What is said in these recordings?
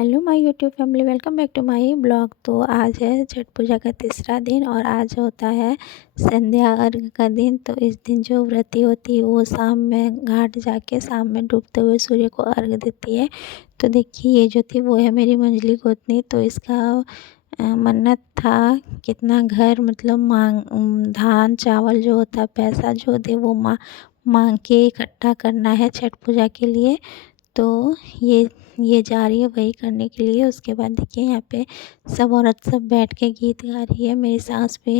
Hello my YouTube family, welcome back to my blog. तो आज है छठ पूजा का तीसरा दिन और आज होता है संध्या अर्घ का दिन। तो इस दिन जो व्रती होती है वो शाम में घाट जाके शाम में डूबते हुए सूर्य को अर्घ देती है। तो देखिए ये जो थी वो है मेरी मंजली गोतनी। तो इसका मन्नत था कितना घर मतलब धान चावल जो होता है पैसा जो दे वो मांग के इकट्ठा करना है छठ पूजा के लिए। तो ये जा रही है वही करने के लिए। उसके बाद देखिए यहाँ पे सब औरत सब बैठ के गीत गा रही है। मेरी सास पे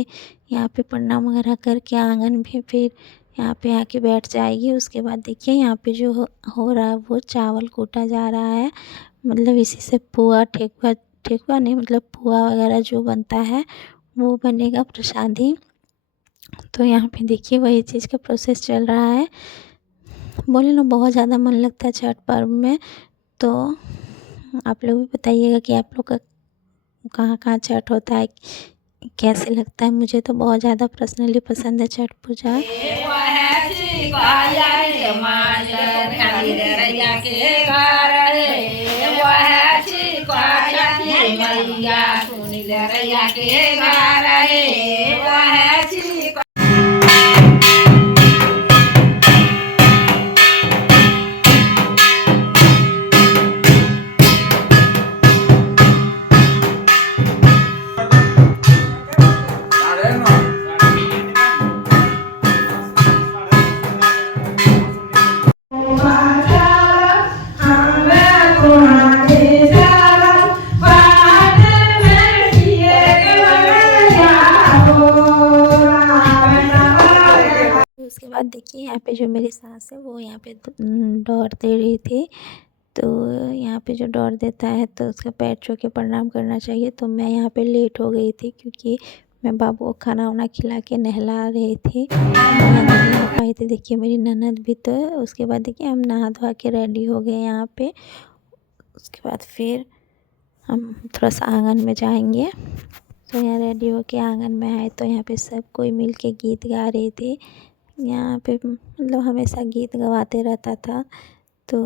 यहाँ पे प्रणाम वगैरह करके आंगन में फिर यहाँ पे आके बैठ जाएगी। उसके बाद देखिए यहाँ पे जो हो रहा है वो चावल कूटा जा रहा है। मतलब इसी से पुआ ठेकुआ ठेकुआ नहीं मतलब पुआ वगैरह जो बनता है वो बनेगा प्रसादी। तो यहाँ पे देखिए वही चीज़ का प्रोसेस चल रहा है। बोले ना बहुत ज़्यादा मन लगता है छठ पर्व में। तो आप लोग भी बताइएगा कि आप लोग का कहाँ कहाँ छठ होता है, कैसे लगता है। मुझे तो बहुत ज़्यादा पर्सनली पसंद है छठ पूजा। उसके बाद देखिए यहाँ पे जो मेरी सास है वो यहाँ पे डोर दे रही थी। तो यहाँ पे जो डोर देता है तो उसका पैर छू के प्रणाम करना चाहिए। तो मैं यहाँ पे लेट हो गई थी क्योंकि मैं बाबू को खाना वाना खिला के नहला रही थी, मैं नहीं हो पाई थी। देखिए मेरी ननद भी। तो उसके बाद देखिए हम नहा धोवा के रेडी हो गए यहाँ पे। उसके बाद फिर हम थोड़ा सा आंगन में जाएंगे। तो यहाँ रेडी होके आंगन में आए तो यहाँ पे सब कोई मिल के गीत गा रही थी। यहाँ पे मतलब हमेशा गीत गवाते रहता था तो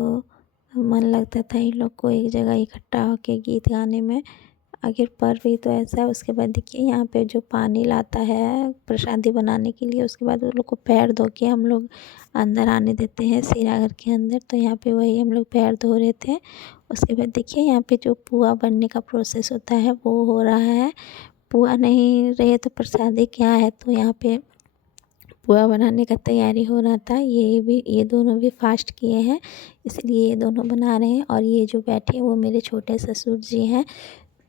मन लगता था इन लोग को एक जगह इकट्ठा होके गीत गाने में। आखिर पर्व ही तो ऐसा है। उसके बाद देखिए यहाँ पे जो पानी लाता है प्रसादी बनाने के लिए उसके बाद वो लोग को पैर धो के हम लोग अंदर आने देते हैं सिराघर के अंदर। तो यहाँ पे वही हम लोग पैर धो रहे थे। उसके बाद देखिए यहाँ पे जो पुआ बनने का प्रोसेस होता है वो हो रहा है। पुआ नहीं रहे तो प्रसादी क्या है। तो यहाँ पे पुआ बनाने का तैयारी हो रहा था। ये दोनों भी फास्ट किए हैं इसलिए ये दोनों बना रहे हैं। और ये जो बैठे हैं वो मेरे छोटे ससुर जी हैं।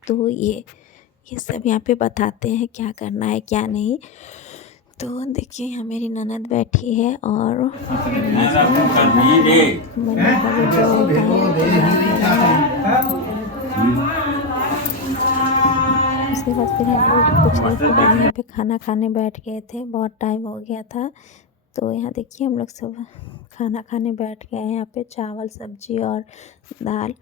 तो ये सब यहाँ पे बताते हैं क्या करना है क्या नहीं। तो देखिए यहाँ मेरी ननद बैठी है और उसके बाद फिर हम लोग कुछ देर के बाद यहाँ पे खाना खाने बैठ गए थे। बहुत टाइम हो गया था। तो यहाँ देखिए हम लोग सब खाना खाने बैठ गए हैं। यहाँ पे चावल सब्जी और दाल।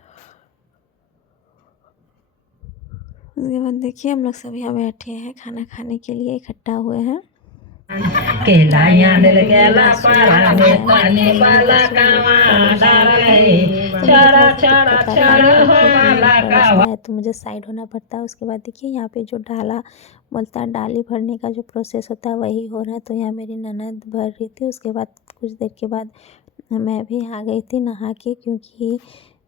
उसके बाद देखिए हम लोग सब यहाँ बैठे हैं खाना खाने के लिए इकट्ठा हुए हैं। तो मुझे साइड होना पड़ता है। उसके बाद देखिए यहाँ पे जो डाला बोलता है डाली भरने का जो प्रोसेस होता है वही हो रहा है। तो यहाँ मेरी ननद भर रही थी। उसके बाद कुछ देर के बाद मैं भी आ गई थी नहा के क्योंकि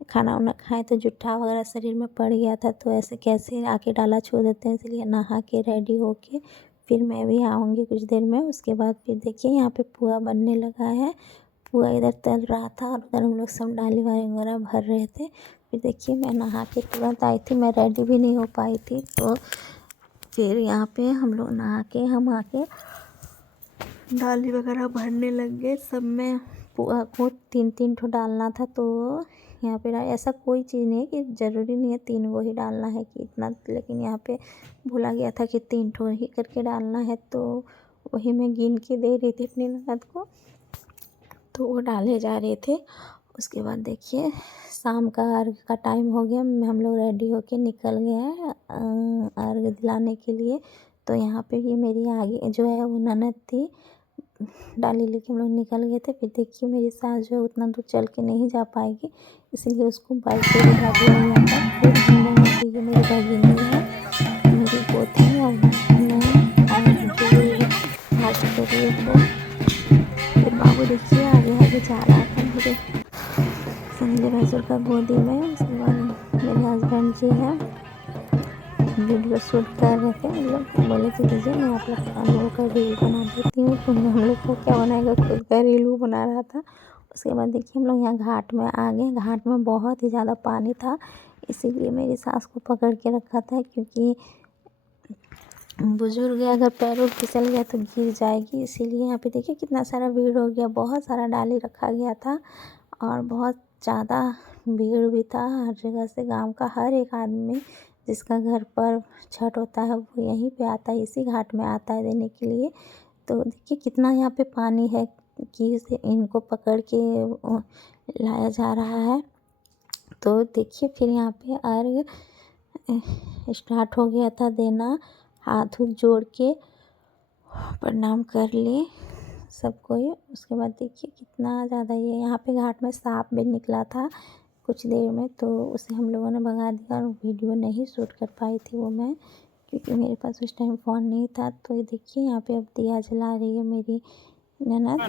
खाना वाना खाए तो जुट्ठा वगैरह शरीर में पड़ गया था। तो ऐसे कैसे आके डाला छू देते हैं, इसलिए नहा के रेडी होके फिर मैं भी आऊँगी कुछ देर में। उसके बाद फिर देखिए यहाँ पे पुआ बनने लगा है। पुआ इधर तल रहा था और उधर हम लोग सब डाली वगैरह भर रहे थे। फिर देखिए मैं नहा के तुरंत आई थी, मैं रेडी भी नहीं हो पाई थी। तो फिर यहाँ पे हम लोग नहा के हम आके डाली वगैरह भरने लग गए। सब में पुआ को 3-3 ठो डालना था। तो यहाँ पे ऐसा कोई चीज़ नहीं है कि ज़रूरी नहीं है 3 वो ही डालना है कि इतना, लेकिन यहाँ पे बोला गया था कि 3 ठो ही करके डालना है। तो वही मैं गिन के दे रही थी अपनी ननद को। तो वो डाले जा रहे थे। उसके बाद देखिए शाम का अर्घ का टाइम हो गया। हम लोग रेडी होके निकल गए हैं अर्घ दिलाने के लिए। तो यहाँ पे भी मेरी आगे जो है वो ननद थी, डाली लेके हम लोग निकल गए थे। फिर देखिए मेरी सास जो है उतना दूर चल के नहीं जा पाएगी इसलिए उसको बाइक पे बिठा दिया गया था। फिर भैंसुर का गोदी में। उसके बाद मेरे हस्बैंड जी हैं, वीडियो शूट कर रहे थे। मतलब बोले कि दीजिए मैं आप लोगों का रील बना देती हूँ। तो हम लोग का क्या बनाएगा, खुद का रील वो बना रहा था। उसके बाद देखिए हम लोग यहाँ घाट में आ गए। घाट में बहुत ही ज़्यादा पानी था, इसीलिए मेरी सास को पकड़ के रखा था, क्योंकि बुजुर्ग है, अगर पैर उर फिसल गया तो गिर जाएगी। इसीलिए यहाँ पे देखिए कितना सारा भीड़ हो गया, बहुत सारा डाली रखा गया था और बहुत ज़्यादा भीड़ भी था। हर जगह से गांव का हर एक आदमी जिसका घर पर छठ होता है वो यहीं पे आता है, इसी घाट में आता है देने के लिए। तो देखिए कितना यहाँ पे पानी है कि इनको पकड़ के लाया जा रहा है। तो देखिए फिर यहाँ पे अर्घ स्टार्ट हो गया था देना। हाथ उथ जोड़ के प्रणाम कर लिए सब कोई। उसके बाद देखिए कितना ज़्यादा ये यहाँ पे घाट में सांप भी निकला था कुछ देर में, तो उसे हम लोगों ने भगा दिया और वीडियो नहीं शूट कर पाई थी वो मैं, क्योंकि मेरे पास उस टाइम फ़ोन नहीं था। तो ये देखिए यहाँ पे अब दिया जला रही है मेरी ननद।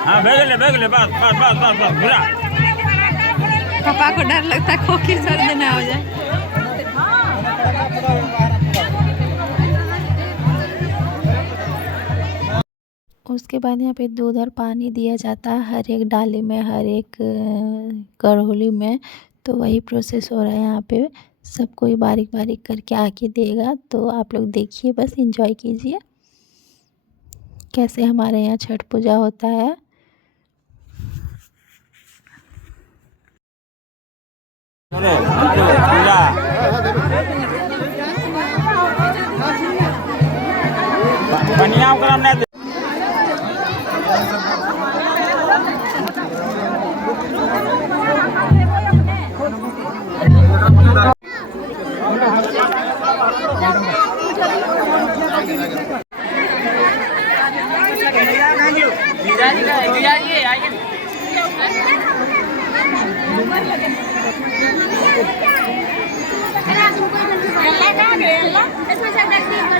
हाँ बैगले बस बस बस बस बस पूरा। पापा को डर लगता है खोखी सर्द ना हो जाए। उसके बाद यहाँ पे दूध और पानी दिया जाता है हर एक डाली में, हर एक करहोली में। तो वही प्रोसेस हो रहा है यहाँ पे, सब कोई बारीक बारीक करके आके देगा। तो आप लोग देखिए, बस एंजॉय कीजिए कैसे हमारे यहाँ छठ पूजा होता है। बढ़िया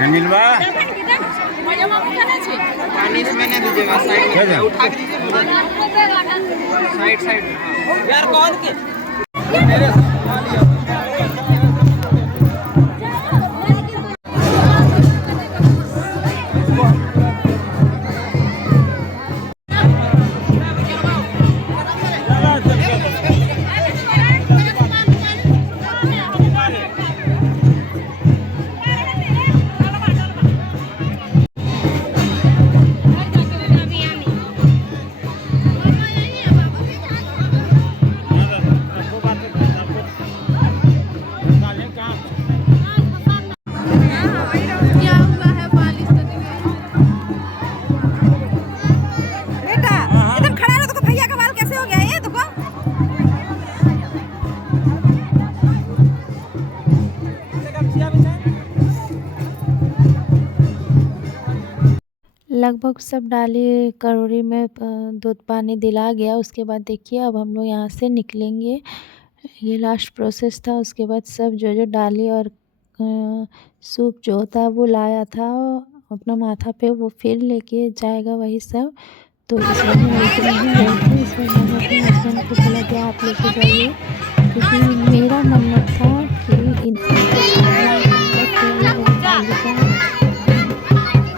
मिलवा पानी इसमें नहीं दीजिएगा, साइड में उठा के दीजिए, साइड साइड यार कौन के लगभग सब डाली करोड़ी में दूध पानी दिला गया। उसके बाद देखिए अब हम लोग यहाँ से निकलेंगे, ये लास्ट प्रोसेस था। उसके बाद सब जो जो डाली और सूप जो होता है वो लाया था अपना माथा पे, वो फिर लेके जाएगा वही सब। तो इसलिए मैं लेके नहीं गई थी, इसलिए मैंने अपने हस्बैंड को बोला कि आप लेके जाइए, क्योंकि मेरा मन्नत था कि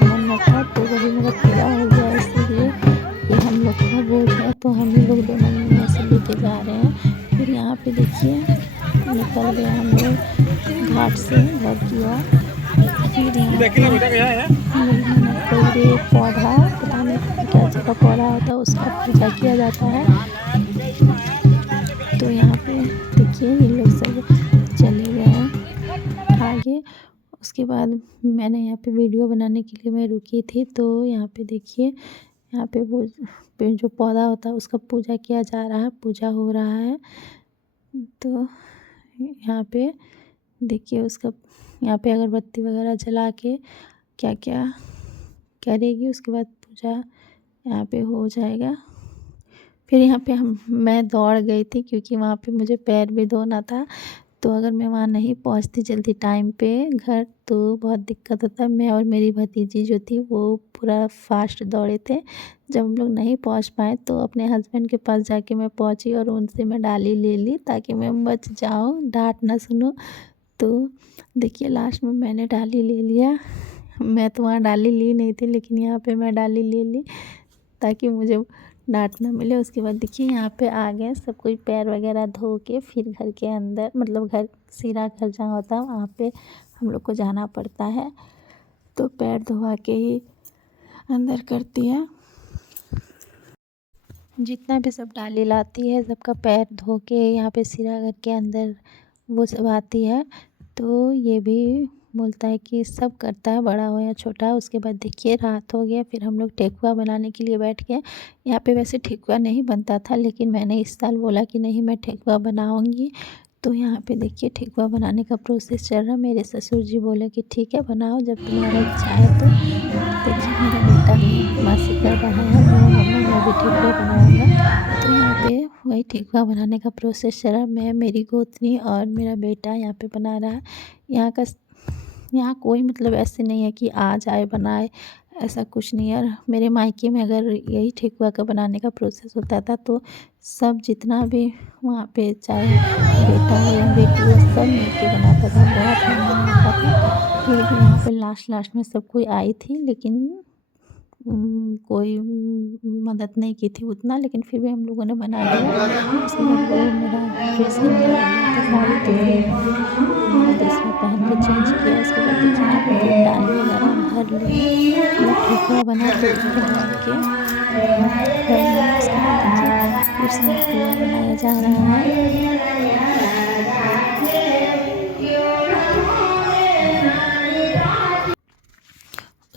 मन्नत था, तो वही मेरा पूरा हो गया। इसीलिए ये हम लोग का बोझ है, तो हम ही लोग दोनों में से लेके जा रहे हैं। फिर यहाँ पे देखिए निकल गए हम लोग घाट से घर की ओर। फिर यहाँ पे पौधा, पता नहीं क्या चीज़ का पौधा होता है, उसका पूजा किया जाता है। तो यहाँ पे देखिए ये लोग सब चले गए हैं आगे। उसके बाद मैंने यहाँ पे वीडियो बनाने के लिए मैं रुकी थी। तो यहाँ पे देखिए यहाँ पे वो जो पौधा होता है उसका पूजा किया जा रहा है, पूजा हो रहा है। तो यहाँ पे देखिए उसका यहाँ पे अगरबत्ती वगैरह जला के क्या क्या करेगी, उसके बाद पूजा यहाँ पे हो जाएगा। फिर यहाँ पे मैं दौड़ गई थी क्योंकि वहाँ पे मुझे पैर भी धोना था। तो अगर मैं वहाँ नहीं पहुँचती जल्दी टाइम पे घर तो बहुत दिक्कत होता। मैं और मेरी भतीजी जो थी वो पूरा फास्ट दौड़े थे। जब हम लोग नहीं पहुँच पाए तो अपने हस्बैंड के पास जाके मैं पहुँची और उनसे मैं डाली ले ली ताकि मैं बच जाऊँ, डाँट ना सुनूँ। तो देखिए लास्ट में मैंने डाली ले लिया। मैं तो वहाँ डाली ली नहीं थी लेकिन यहाँ पे मैं डाली ले ली ताकि मुझे डाँट ना मिले। उसके बाद देखिए यहाँ पे आ गए सब कोई पैर वगैरह धो के फिर घर के अंदर मतलब घर सीरा घर जहाँ होता है वहाँ पे हम लोग को जाना पड़ता है। तो पैर धोवा के ही अंदर करती है। जितना भी सब डाली लाती है सबका पैर धो के यहाँ पे सीरा घर के अंदर वो सब आती है। तो ये भी बोलता है कि सब करता है बड़ा हो या छोटा। उसके बाद देखिए रात हो गया फिर हम लोग ठेकुआ बनाने के लिए बैठ गए। यहाँ पे वैसे ठेकुआ नहीं बनता था लेकिन मैंने इस साल बोला कि नहीं मैं ठेकुआ बनाऊँगी। तो यहाँ पे देखिए ठेकुआ बनाने का प्रोसेस चल रहा है। मेरे ससुर जी बोले कि ठीक है बनाओ जब तुम्हारा इच्छा है। तो देखिए मेरा बेटा भी मासी कर रहा है, मेरा मम्मा मैं भी ठेकुआ बनाऊँगा। तो यहाँ पे वही ठेकुआ बनाने का प्रोसेस चल रहा है। मैं, मेरी गोतनी और मेरा बेटा यहाँ पे बना रहा है। यहाँ कोई मतलब ऐसे नहीं है कि आ जाए बनाए, ऐसा कुछ नहीं है। मेरे मायके में अगर यही ठेकुआ का बनाने का प्रोसेस होता था तो सब जितना भी वहाँ पे चाहे बेटा हो या बेटी हो सब मिल के बनाता था, बहुत मेहमान आता था। फिर भी यहाँ पे लास्ट में सब कोई आई थी लेकिन कोई मदद नहीं की थी उतना, लेकिन फिर भी हम लोगों ने बना लिया। उसके बाद वो मेरा ड्रेस गंदा हो गया था साड़ी तो मैंने दूसरा पहन के चेंज किया। उसके बाद देखिए यहाँ पे फिर डाली वगैरह भर लिए मतलब ठेकुआ बना के उसके बाद उसके बाद देखिए फिर से ठेकुआ बनाया जा रहा है।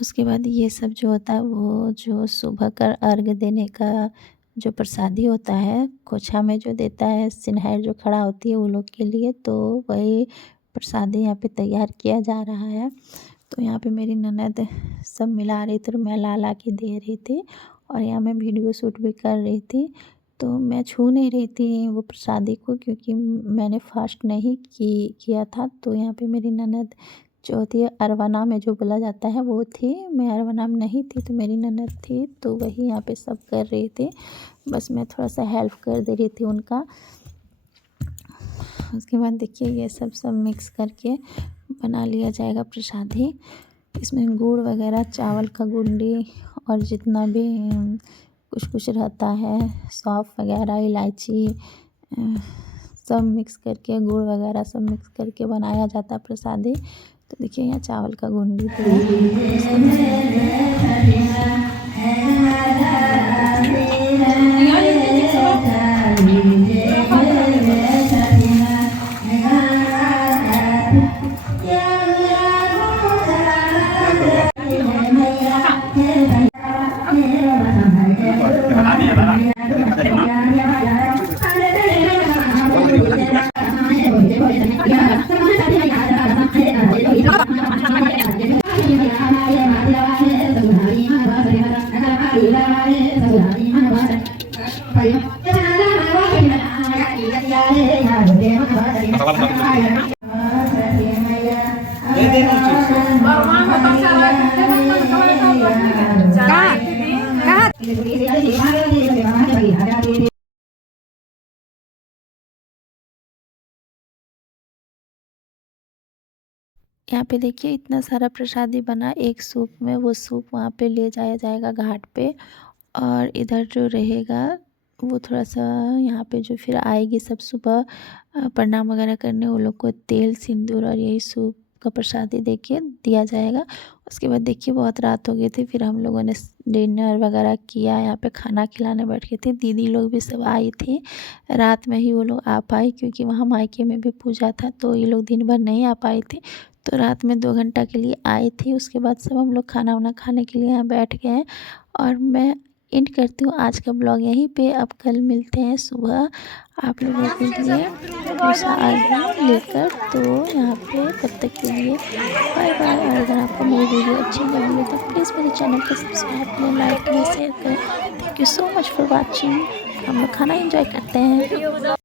उसके बाद ये सब जो होता है वो जो सुबह का अर्घ देने का जो प्रसादी होता है खोछा में जो देता है सिनहैर जो खड़ा होती है वो लोग के लिए, तो वही प्रसादी यहाँ पे तैयार किया जा रहा है। तो यहाँ पे मेरी ननद सब मिला रही थी और मैं ला के दे रही थी और यहाँ मैं वीडियो शूट भी कर रही थी। तो मैं छू नहीं रही थी वो प्रसादी को क्योंकि मैंने फास्ट नहीं किया था। तो यहाँ पे मेरी ननद जो होती है अरवाना में जो बोला जाता है वो थी, मैं अरवाना में नहीं थी तो मेरी ननद थी। तो वही यहाँ पे सब कर रही थी, बस मैं थोड़ा सा हेल्प कर दे रही थी उनका। उसके बाद देखिए ये सब मिक्स करके बना लिया जाएगा प्रसादी। इसमें गुड़ वगैरह चावल का गुंडी और जितना भी कुछ रहता है सौंफ वगैरह इलायची सब मिक्स करके गुड़ वगैरह सब मिक्स करके बनाया जाता है प्रसादी। तो देखिए यहाँ चावल का गुंडी यहाँ पे देखिए इतना सारा प्रसादी बना एक सूप में। वो सूप वहाँ पे ले जाया जाएगा घाट पे और इधर जो रहेगा वो थोड़ा सा यहाँ पे जो फिर आएगी सब सुबह प्रणाम वगैरह करने, वो लोग को तेल सिंदूर और यही सूप का प्रसादी देखिए दिया जाएगा। उसके बाद देखिए बहुत रात हो गई थी, फिर हम लोगों ने डिनर वगैरह किया। यहाँ पे खाना खिलाने बैठ गई थी, दीदी लोग भी सब आई थी। रात में ही वो लोग आ पाई क्योंकि वहाँ मायके में भी पूजा था तो ये लोग दिन भर नहीं आ पाई थी। तो रात में 2 घंटा के लिए आई थी। उसके बाद सब हम लोग खाना वाना खाने के लिए यहाँ बैठ गए और मैं एंड करती हूँ आज का ब्लॉग यहीं पे। अब कल मिलते हैं सुबह आप लोगों के लिए। समोसा आ गया लेकर। तो यहाँ पे तब तक के लिए बाय बाय। और अगर आपको मेरी वीडियो अच्छी लगी है तो प्लीज़ मेरे चैनल को सब्सक्राइब करें, लाइक करें, शेयर करें। Thank you so much for watching. हम लोग खाना एंजॉय करते हैं।